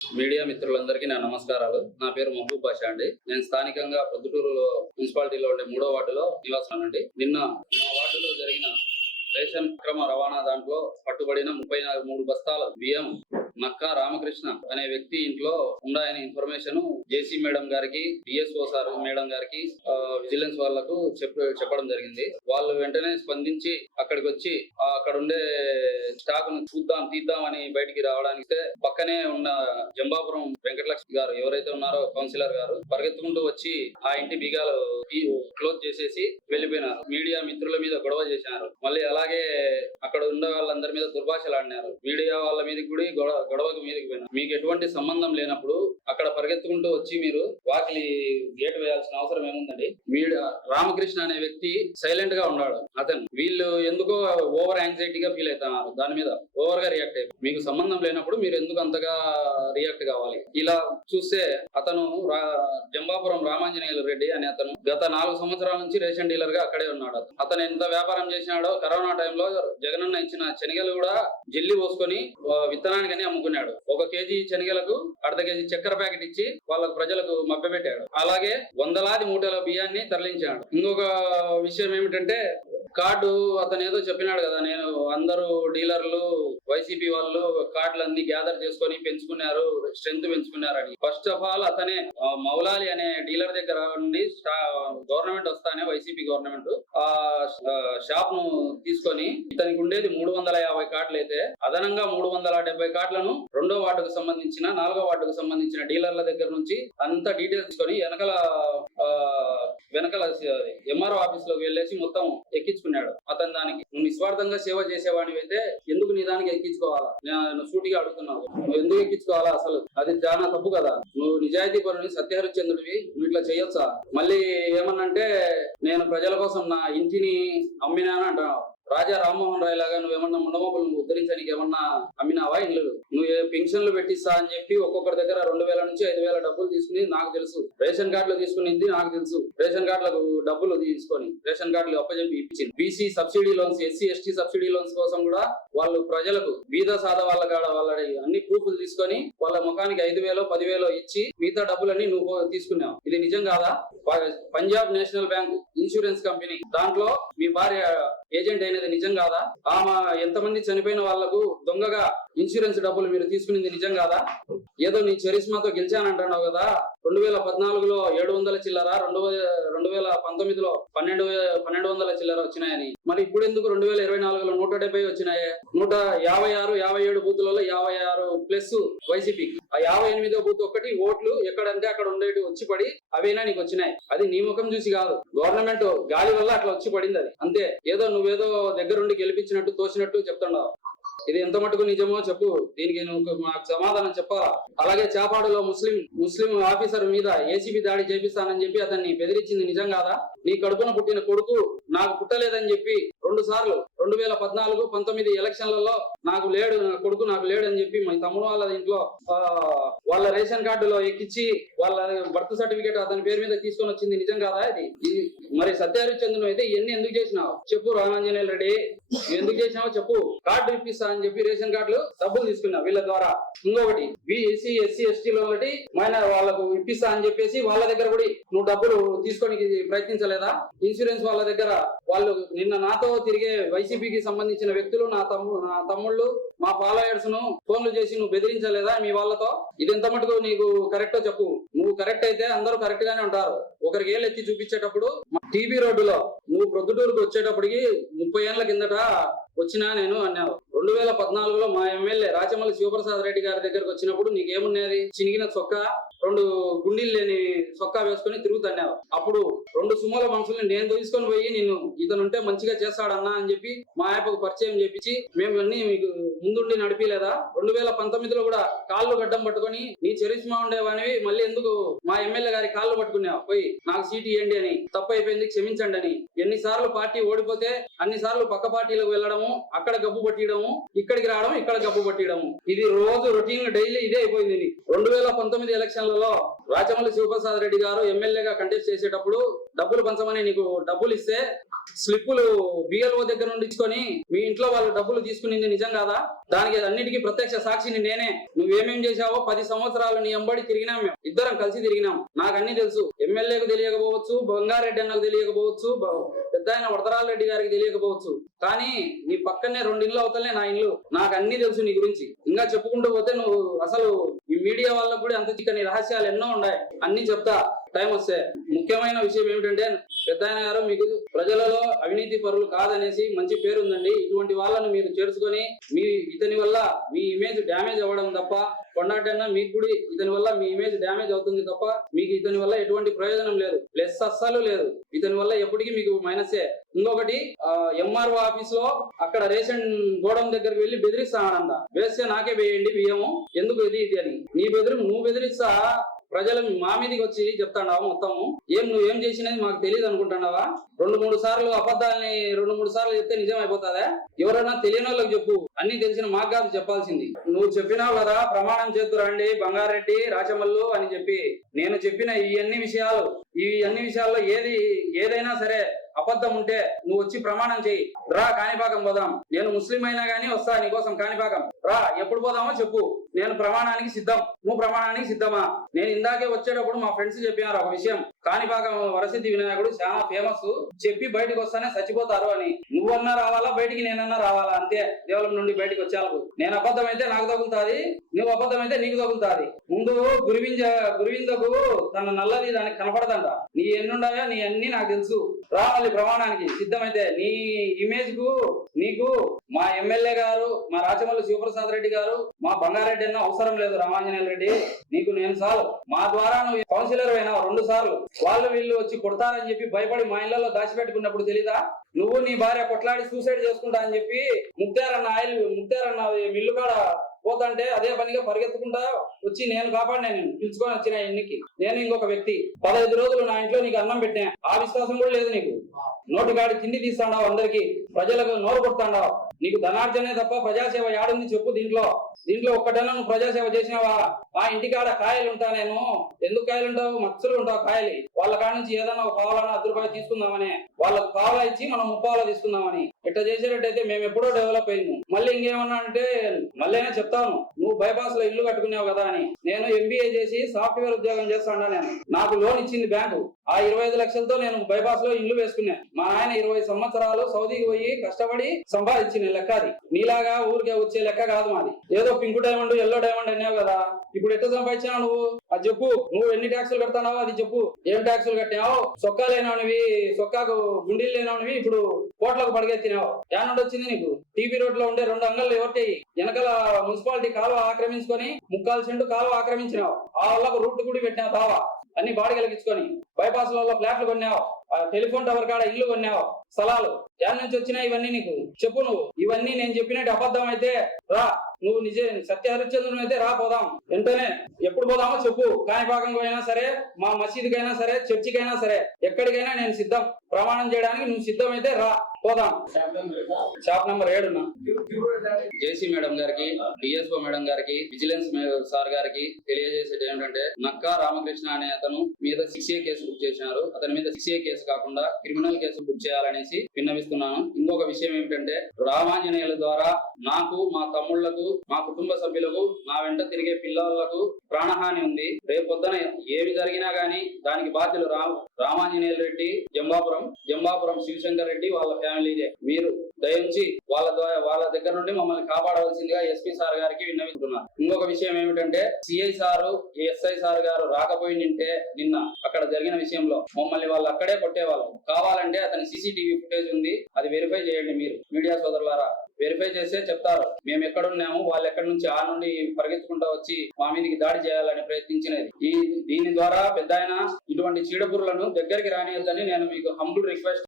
Media మిత్రులందరికీ నా నమస్కారాలు. నా పేరు మహబూబ్ బాషా అండి. నేను స్థానికంగా ప్రొద్దుటూరులో మున్సిపాలిటీలో ఉండే 3వ వార్డులో నివాసనండి. నిన్న మా వార్డులో జరిగిన రేషన్ అక్రమ రవాణా దాంట్లో పట్టుబడిన 33 బస్తాల బియ్యం నక్కా రామకృష్ణ అనే వ్యక్తి ఇంట్లో ఉన్నాయని ఇన్ఫర్మేషన్ జేసీ మేడం గారికి, డిఎస్ఓ సార్ మేడం గారికి, విజిలెన్స్ వాళ్లకు చెప్పడం జరిగింది. వాళ్ళు వెంటనే స్పందించి అక్కడికి వచ్చి అక్కడ ఉండే స్టాక్ ను తీద్దాం అని బయటికి రావడానికి పక్కనే ఉన్న జంబాపురం వెంకటలక్ష్మి గారు ఎవరైతే ఉన్నారో కౌన్సిలర్ గారు పరిగెత్తుకుంటూ వచ్చి ఆ ఇంటి బీగాలు క్లోజ్ చేసేసి వెళ్లిపోయినారు. మీడియా మిత్రుల మీద గొడవ చేశారు. మళ్ళీ అలాగే అక్కడ ఉన్న వాళ్ళందరి మీద దుర్భాషలు ఆడినారు. మీడియా వాళ్ళ మీదకి కూడా గొడవకు మీదకి పోయినారు. మీకు ఎటువంటి సంబంధం లేనప్పుడు అక్కడ పరిగెత్తుకుంటూ వచ్చి మీరు వాకిలి గేట్ వేయాల్సిన అవసరం ఏముందండి? మీడియా రామకృష్ణ అనే వ్యక్తి సైలెంట్ గా ఉన్నాడు. అతను వీళ్ళు ఎందుకో ఓవర్ యాంగ్జైటీగా ఫీల్ అవుతున్నారు. దాని మీద ఓవర్ గా రియాక్ట్ అయ్యారు. మీకు సంబంధం లేనప్పుడు మీరు ఎందుకు అంతగా రియాక్ట్ కావాలి? ఇలా చూస్తే అతను జంబాపురం రామాంజనేయులు రెడ్డి అనే అతను గత 4 సంవత్సరాల నుంచి రేషన్ డీలర్ గా అక్కడే ఉన్నాడు. అతను ఎంత వ్యాపారం చేసినాడో కరోనా టైంలో జగనన్న ఇచ్చిన శనగలు కూడా జల్లి పోసుకొని విత్తనానికని అమ్ముకున్నాడు. 1 కేజీ శనగలకు అర్ధ కేజీ చక్కెర ప్యాకెట్ ఇచ్చి వాళ్ళకు ప్రజలకు మభ్యపెట్టాడు. అలాగే వందలాది మూటల బియ్యాన్ని తరలించాడు. ఇంకొక విషయం ఏమిటంటే కార్డు అతను ఏదో చెప్పినాడు కదా, నేను అందరూ డీలర్లు వైసీపీ వాళ్ళు కార్డులన్నీ గ్యాదర్ చేసుకొని పెంచుకున్నారు, స్ట్రెంత్ పెంచుకున్నారని. ఫస్ట్ ఆఫ్ ఆల్ అతనే మౌలాలి అనే డీలర్ దగ్గర నుండి గవర్నమెంట్ వస్తానే వైసీపీ గవర్నమెంట్ ఆ షాప్ ను తీసుకొని ఇతనికి ఉండేది 350 కార్డులు అయితే అదనంగా 370 కార్డులను 2వ వార్డుకు సంబంధించిన 4వ వార్డుకు సంబంధించిన డీలర్ల దగ్గర నుంచి అంత డీటెయిల్స్ తీసుకొని వెనకాల ఎంఆర్ఓ ఆఫీస్ లోకి వెళ్ళేసి మొత్తం ఎక్కించుకున్నాడు. అతను దానికి నువ్వు నిస్వార్థంగా సేవ చేసేవాడివి అయితే ఎందుకు నీ దానికి ఎక్కించుకోవాలా? నేను సూటిగా అడుగుతున్నావు, నువ్వు ఎందుకు ఎక్కించుకోవాలా? అసలు అది చాలా తప్పు కదా. నువ్వు నిజాయితీ పరుని సత్యహరిశ్చంద్రుడివి, నువ్వు ఇట్లా చేయొచ్చా? మళ్ళీ ఏమన్నంటే నేను ప్రజల కోసం నా ఇంటిని అమ్మినాను అంటున్నావు. రాజా రామ్మోహన్ రాయ్ లాగా నువ్వేమన్నా ముండమోపులను ఉద్ధరించడానికి ఏమన్నా అమ్మినావా ఇల్లు? నువ్వు పెన్షన్లు పెట్టిస్తా అని చెప్పి ఒక్కొక్కరి దగ్గర 2000 నుంచి 5000 డబ్బులు తీసుకుని నాకు తెలుసు. రేషన్ కార్డులు తీసుకునింది నాకు తెలుసు. రేషన్ కార్డులకు డబ్బులు తీసుకొని రేషన్ కార్డులు అప్పచెప్పి ఇప్పించింది. BC subsidy loans, SC ST subsidy loans కోసం కూడా వాళ్ళు ప్రజలకు బీద సాద వాళ్ళ అన్ని ప్రూఫ్లు తీసుకొని వాళ్ళ ముఖానికి 5000 10,000 ఇచ్చి మిగతా డబ్బులన్నీ నువ్వు తీసుకున్నావు. ఇది నిజం కాదా? Punjab national bank insurance company దాంట్లో మీ భార్య ఏజెంట్ అయినది నిజం కాదా? ఆమె ఎంతమంది చనిపోయిన వాళ్లకు దొంగగా ఇన్సూరెన్స్ డబ్బులు మీరు తీసుకునేది నిజం కాదా? ఏదో నీ చరిస్మాతో గెలిచానంటున్నావు కదా. 2014లో 700 చిల్లర, 2019లో 1200 చిల్లర వచ్చినాయని. మరి ఇప్పుడు ఎందుకు 2024లో 170 వచ్చినాయే? 156 57 బూతులలో 56 ప్లస్ వైసీపీకి. ఆ 58వ బూత్ ఒక్కటి ఓట్లు ఎక్కడంటే అక్కడ ఉండేవి వచ్చి పడి అవేనా నీకు వచ్చినాయి. అది నీ ముఖం చూసి కాదు, గవర్నమెంట్ గాలి వల్ల అట్లా వచ్చి పడింది. అది అంతే. ఏదో నువ్వేదో దగ్గరుండి గెలిపించినట్టు తోచినట్టు చెప్తున్నావు. ఇది ఎంత మటుకు నిజమో చెప్పు. దీనికి నువ్వు మాకు సమాధానం చెప్పాలా? అలాగే చాపాడులో ముస్లిం ఆఫీసర్ మీద ఏసీబీ దాడి చేపిస్తానని చెప్పి అతన్ని బెదిరించింది నిజం కాదా? నీ కడుపున పుట్టిన కొడుకు నాకు పుట్టలేదని చెప్పి 2 సార్లు 2014, 19 ఎలక్షన్లలో నాకు లేడు, నా కొడుకు నాకు లేడు అని చెప్పి మా తమ్ముడు వాళ్ళ ఇంట్లో వాళ్ళ రేషన్ కార్డులో ఎక్కించి వాళ్ళ బర్త్ సర్టిఫికేట్ అతని పేరు మీద తీసుకొని వచ్చింది నిజం కాదా? ఇది మరి సత్యహరిశ్చంద్రుడు అయితే ఇవన్నీ ఎందుకు చేసినావు చెప్పు. రామాంజనేయులు రెడ్డి ఎందుకు చేసినావు చెప్పు. కార్డు ఇప్పిస్తా అని చెప్పి రేషన్ కార్డులు డబ్బులు తీసుకున్నావు వీళ్ళ ద్వారా. ఇంకొకటి బీసీ ఎస్సీ ఎస్టీలో ఒకటి మైనర్ వాళ్ళకు ఇప్పిస్తా అని చెప్పేసి వాళ్ళ దగ్గర కూడా నువ్వు డబ్బులు తీసుకొని ప్రయత్నించలేదా? ఇన్సూరెన్స్ వాళ్ళ దగ్గర వాళ్ళు నిన్న నాతో తిరిగే వైసీపీకి సంబంధించిన వ్యక్తులు నా తమ్ముళ్ళు మా ఫాలోయర్స్ ను ఫోన్లు చేసి నువ్వు బెదిరించలేదా మీ వాళ్ళతో? ఇది ఎంత మటుకు నీకు కరెక్టో చెప్పు. నువ్వు కరెక్ట్ అయితే అందరూ కరెక్ట్ గానే ఉంటారు. ఒకరికి ఏళ్ళు ఎత్తి చూపించేటప్పుడు టీబీ రోడ్డులో నువ్వు ప్రొద్దుటూరుకు వచ్చేటప్పటికి 30 ఏళ్ల కిందట వచ్చినా నేను అన్నావు. 2014లో మా ఎమ్మెల్యే రాచమల్లి శివప్రసాద్ రెడ్డి గారి దగ్గరకు వచ్చినప్పుడు నీకేమున్నది? చినిగిన చొక్కా, 2 గుండీలు లేని చొక్కా వేసుకుని తిరుగుతున్నావు. అప్పుడు 2 సుమల మనుషుల్ని నేను తీసుకొని పోయి నిన్ను ఇతనుంటే మంచిగా చేస్తాడన్నా అని చెప్పి మా యాపకు పరిచయం చేపించి మేము అన్ని మీకు ముందుండి నడిపిలేదా? 2019లో కూడా కాళ్ళు గడ్డం పట్టుకొని నీ చరిస్మా ఉండేవానివి మళ్ళీ ఎందుకు మా ఎమ్మెల్యే గారి కాళ్ళు పట్టుకున్నావు పోయి నాకు సీటు ఇవ్వండి అని, తప్పు అయిపోయింది క్షమించండి అని. ఎన్నిసార్లు పార్టీ ఓడిపోతే అన్నిసార్లు పక్క పార్టీలకు వెళ్ళడము, పట్టియడము, అక్కడ గబ్బు పట్టియడము, ఇక్కడికి రావడం, ఇక్కడ గబ్బు పట్టియడము, ఇది రోజు రొటీన్ డైలీ ఇదే అయిపోయింది. 2019 ఎలక్షన్లలో రాచమల్లి శివప్రసాద్ రెడ్డి గారు ఎమ్మెల్యేగా కంటెస్ట్ చేసేటప్పుడు డబ్బులు పంచమని నీకు డబ్బులు ఇస్తే స్లిప్పులు బిఎల్ఓ దగ్గర నుండి ఇచ్చుకొని మీ ఇంట్లో వాళ్ళు డబ్బులు తీసుకునింది నిజం కాదా? దానికి అన్నిటికీ ప్రత్యక్ష సాక్షిని నేనే. నువ్వేమేం చేశావో 10 సంవత్సరాలు నీ ఎంబడి తిరిగినాం, మేము ఇద్దరం కలిసి తిరిగినాం. నాకు అన్ని తెలుసు. ఎమ్మెల్యేకు తెలియకపోవచ్చు, బంగారెడ్డి అన్నకు తెలియకపోవచ్చు, పెద్ద ఆయన వరదరాల రెడ్డి గారికి తెలియకపోవచ్చు, కానీ నీ పక్కనే 2 ఇళ్ళు అవతలనే నా ఇల్లు. నాకు అన్ని తెలుసు నీ గురించి. ఇంకా చెప్పుకుంటూ పోతే నువ్వు అసలు ఈ మీడియా వాళ్ళకు కూడా అంత చిక్కని రహస్యాలు ఎన్నో ఉన్నాయి. అన్ని చెప్తా టైం వస్తే. ముఖ్యమైన విషయం ఏమిటంటే పెద్ద ఆయన గారు, మీకు ప్రజలలో అవినీతి పరులు కాదనేసి మంచి పేరు ఉందండి. ఇటువంటి వాళ్ళను మీరు చేర్చుకొని ఇతని వల్ల మీ ఇమేజ్ డ్యామేజ్ అవ్వడం తప్ప, కొన్నాటన్నా మీకు కూడా ఇతని వల్ల మీ ఇమేజ్ డ్యామేజ్ అవుతుంది తప్ప మీకు ఇతని వల్ల ఎటువంటి ప్రయోజనం లేదు, ప్లస్ అస్సలు లేదు. ఇతని వల్ల ఎప్పటికీ మీకు మైనసే. ఇంకొకటి, ఎంఆర్ఓ ఆఫీస్ లో అక్కడ రేషన్ గోడౌన్ దగ్గరికి వెళ్లి బెదిరిస్తానంట. వేస్తే నాకే వేయండి బియ్యము, ఎందుకు ఇది అని. నువ్వు బెదిరిస్తా ప్రజలు మా మీదకి వచ్చి చెప్తాండావా మొత్తము? నువ్వేం చేసినది మాకు తెలియదు అనుకుంటున్నావా? 2-3 సార్లు అబద్ధాలని 2-3 సార్లు చెప్తే నిజం అయిపోతుందా? ఎవరైనా తెలియని వాళ్ళకి చెప్పు, అన్ని తెలిసిన మాకు కాదు చెప్పాల్సింది. నువ్వు చెప్పినావు కదా ప్రమాణం చేతురండి బంగారెడ్డి రాచమల్లు అని చెప్పి. నేను చెప్పిన ఈ అన్ని విషయాల్లో ఏదైనా సరే అబద్ధం ఉంటే నువ్వు వచ్చి ప్రమాణం చేయి. రా కాణిపాకం పోదాం. నేను ముస్లిం అయినా గానీ వస్తా నీకోసం కాణిపాకం. రా, ఎప్పుడు పోదామో చెప్పు. నేను ప్రమాణానికి సిద్ధం. నువ్వు ప్రమాణానికి సిద్ధమా? నేను ఇందాకే వచ్చేటప్పుడు మా ఫ్రెండ్స్ చెప్పినారు ఒక విషయం. కాణిపాకం వరసిద్ధి వినాయకుడు చాలా ఫేమస్, చెప్పి బయటకు వస్తానే చచ్చిపోతారు అని. నువ్వన్నా రావాలా బయటికి, నేనన్నా రావాలా, అంతే. దేవాలయం నుండి బయటకు వచ్చేందుకు నేను అబద్ధం అయితే నాకు తగులుతాది, నువ్వు అబద్ధం అయితే నీకు తగులుతాది. ముందు గురువిందకు తన నల్లది దానికి కనపడదంట. నీ ఎన్నుండాయో నీ అన్ని నాకు తెలుసు. రా ప్రమాణానికి సిద్ధమైతే. నీ ఇమేజ్ కు నీకు మా ఎమ్మెల్యే గారు, మా రాచమల్లి శివప్రసాద్ రెడ్డి గారు, మా బంగారెడ్డి అన్న అవసరం లేదు. రామాంజనేయులు రెడ్డి, నీకు నేను చాలు. మా ద్వారా నువ్వు కౌన్సిలర్ అయినా 2 సార్లు. వాళ్ళు వీళ్ళు వచ్చి కొడతారని చెప్పి భయపడి మా ఇళ్లలో దాచిపెట్టుకున్నప్పుడు తెలీదా? నువ్వు నీ భార్య కొట్లాడి సూసైడ్ చేసుకుంటా అని చెప్పి ముక్తారన్న మిల్లు కాడ పోతాంటే అదే పనిగా పరిగెత్తుకుంటా వచ్చి నేను కాపాడినా. నేను పిలుచుకొని వచ్చిన ఎన్నికి నేను ఇంకొక వ్యక్తి 15 రోజులు నా ఇంట్లో నీకు అన్నం పెట్టినా. ఆ విశ్వాసం కూడా లేదు నీకు. నోటికాడి తిండి తీస్తాడావు, అందరికి ప్రజలకు నోరు కొడతాడావు. నీకు ధనార్జనే తప్ప ప్రజాసేవ యాడుంది చెప్పు. దీంట్లో ఒక్కటన్నా నువ్వు ప్రజాసేవ చేసినావా? ఆ ఇంటికాడ కాయలు ఉంటా, నేను ఎందుకు కాయలు ఉంటావు, మత్స్సులు ఉంటావు కాయలు. వాళ్ళ కాడ నుంచి ఏదన్నా ఒక పావులన్నా 10 రూపాయలు తీసుకుందామని, వాళ్ళకు పావులా ఇచ్చి మనం 30 పావులా తీసుకుందామని. ఇట్లా చేసేటట్టయితే మేము ఎప్పుడో డెవలప్ అయింది. మళ్ళీ ఇంకేమన్నా అంటే మళ్ళీ చెప్తాను, నువ్వు బైపాస్ లో ఇల్లు కట్టుకున్నావు కదా అని. నేను ఎంబీఏ చేసి సాఫ్ట్వేర్ ఉద్యోగం చేస్తాడా. నేను నాకు లోన్ ఇచ్చింది బ్యాంకు. ఆ 25 లక్షలతో నేను బైపాస్ లో ఇల్లు వేసుకున్నా. మా ఆయన 20 సంవత్సరాలు సౌదీకి పోయి కష్టపడి సంపాదించిన లెక్క అది. నీలాగా ఊరికే వచ్చే లెక్క కాదు మాది. ఏదో పింక్ డైమండ్, ఎల్లో డైమండ్ అన్నావు కదా. ఇప్పుడు ఎట్లా సంపాదించినావు నువ్వు? అది చెప్పు. నువ్వు ఎన్ని ట్యాక్సులు కడతానావో అది చెప్పు. ఏం ట్యాక్సులు కట్టినావు? సొక్కా లేనవనివి, సొక్కాకు గుండీలు లేనవనివి ఇప్పుడు కోట్లకు పడిగెత్తినావు. యానుండి వచ్చింది నీకు? టీబీ రోడ్ లో ఉండే 2 అంగళ్ళు ఎవరిటాయి? వెనకాల మున్సిపాలిటీ కాలువ ఆక్రమించుకొని 3/4 సెంటు కాలువ ఆక్రమించినావు. ఆ వాళ్ళకు రూట్ గుడి పెట్టినావు తావా. అన్ని బాడిగలకు ఇచ్చుకొని బైపాస్ లలో ఫ్లాట్లు కొన్నావు, టెలిఫోన్ టవర్ కాడ ఇల్లు కొన్నావు, స్థలాలు. యాడ్ నుంచి వచ్చినాయి ఇవన్నీ నీకు? చెప్పు. నువ్వు ఇవన్నీ నేను చెప్పినట్టు అబద్ధం అయితే రా. నువ్వు సత్య హరిశ్చంద్రుని అయితే రా, పోదాం. వెంటనే ఎప్పుడు పోదామో చెప్పు. కాణిపాకంకు అయినా సరే, మా మసీదుకైనా సరే, చర్చికైనా సరే, ఎక్కడికైనా నేను సిద్ధం. ప్రమాణం చేయడానికి నువ్వు సిద్ధమైతే రా, పోదాం. షాప్ నెంబర్ 7 జేసీ మేడం గారికి, డిఎస్ఓ మేడం గారికి, విజిలెన్స్ సార్ గారికి తెలియజేసేది ఏంటంటే, నక్కా రామకృష్ణ అనే అతను మీద 6A కేసు బుక్ చేసినారు. అతని మీద 6A కేసు కాకుండా క్రిమినల్ కేసు బుక్ చేయాలనేసి విన్నవిస్తున్నాను. ఇంకొక విషయం ఏమిటంటే, రామాంజనేయుల ద్వారా నాకు, మా తమ్ముళ్లకు, మా కుటుంబ సభ్యులకు, నా వెంట తిరిగే పిల్లలకు ప్రాణహాని ఉంది. రేపు పొద్దున ఏమి జరిగినా గానీ దానికి బాధ్యులు రామాంజనేయులు రెడ్డి, జంబాపురం శివశంకర్ రెడ్డి వాళ్ళ ఫ్యామిలీదే. మీరు దయించి వాళ్ళ దగ్గర నుండి మమ్మల్ని కాపాడవలసిందిగా ఎస్పీ సార్ గారికి విన్నవిస్తున్నారు. ఇంకొక విషయం ఏమిటంటే, సిఐ సారు, ఎస్ఐ సార్ గారు రాకపోయింటే నిన్న అక్కడ జరిగిన విషయంలో మమ్మల్ని వాళ్ళు అక్కడే కొట్టేవాళ్ళు. కావాలంటే అతని సీసీటీవీ ఫుటేజ్ ఉంది, అది వెరిఫై చేయండి. మీరు మీడియా సోదరులారా వెరిఫై చేస్తే చెప్తారు మేము ఎక్కడున్నాము, వాళ్ళు ఎక్కడి నుంచి ఆ నుండి పరిగెత్తుకుంటూ వచ్చి మా మీదకి దాడి చేయాలని ప్రయత్నించినది. దీని ద్వారా పెద్దాయన ఇటువంటి చీడపురులను దగ్గరికి రానియొద్దని నేను మీకు హంబుల్ రిక్వెస్ట్